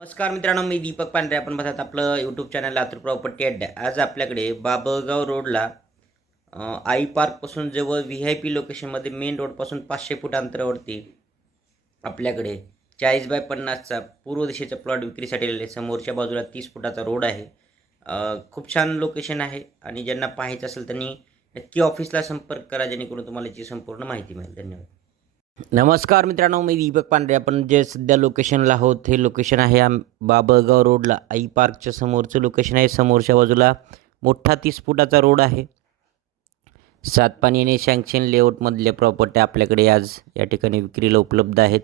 नमस्कार मित्रांनो मी दीपक पांढरे. आपण बघतात आपलं यूट्यूब चॅनल लातूर प्रॉपर्टी अड्डा. आज आपल्याकडे बाबळगाव रोडला आई पार्कपासून जवळ व्ही आय पी लोकेशनमध्ये मेन रोडपासून पाचशे फूट अंतरावरती आपल्याकडे चाळीस बाय पन्नासचा पूर्व दिशेचा प्लॉट विक्रीसाठी आलेला आहे. समोरच्या बाजूला तीस फुटाचा रोड आहे. खूप छान लोकेशन आहे आणि ज्यांना पाहायचं असेल त्यांनी नक्की ऑफिसला संपर्क करा जेणेकरून तुम्हाला याची संपूर्ण माहिती मिळेल. धन्यवाद. नमस्कार मित्रांनो मी दीपक पांढरे. आपण जे सध्या लोकेशनला आहोत हे लोकेशन आहे आम बाबळगाव रोडला. आई पार्कच्या समोरचं लोकेशन आहे. समोरच्या बाजूला मोठा तीस फुटाचा रोड आहे. सातपाणी आणि शँक्शन लेआउटमधल्या प्रॉपर्ट्या आपल्याकडे आज या ठिकाणी विक्रीला उपलब्ध आहेत.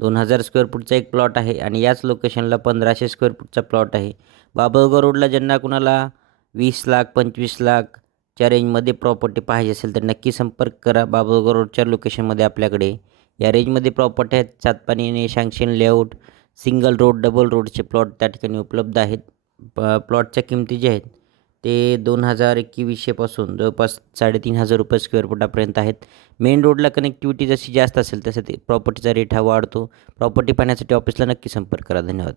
दोन हजार स्क्वेअर फूटचा एक प्लॉट आहे आणि याच लोकेशनला पंधराशे स्क्वेअर फूटचा प्लॉट आहे. बाबळगाव रोडला ज्यांना कुणाला वीस लाख पंचवीस लाखच्या रेंजमध्ये प्रॉपर्टी पाहिजे असेल तर नक्की संपर्क करा. बाबळगाव रोडच्या लोकेशनमध्ये आपल्याकडे या रेंजमध्ये प्रॉपर्टी आहेत. सातपाणीने sanction layout single road double रोडचे प्लॉट त्या ठिकाणी उपलब्ध आहेत. प प्लॉटच्या किमती जे आहेत ते दोन हजार एकवीसशेपासून जवळपास साडेतीन हजार रुपये स्क्वेअर फुटापर्यंत आहेत. मेन रोडला कनेक्टिव्हिटी जशी जास्त असेल तसं ते प्रॉपर्टीचा रेट हा वाढतो. प्रॉपर्टी पाहण्यासाठी ऑफिसला नक्की संपर्क करा. धन्यवाद.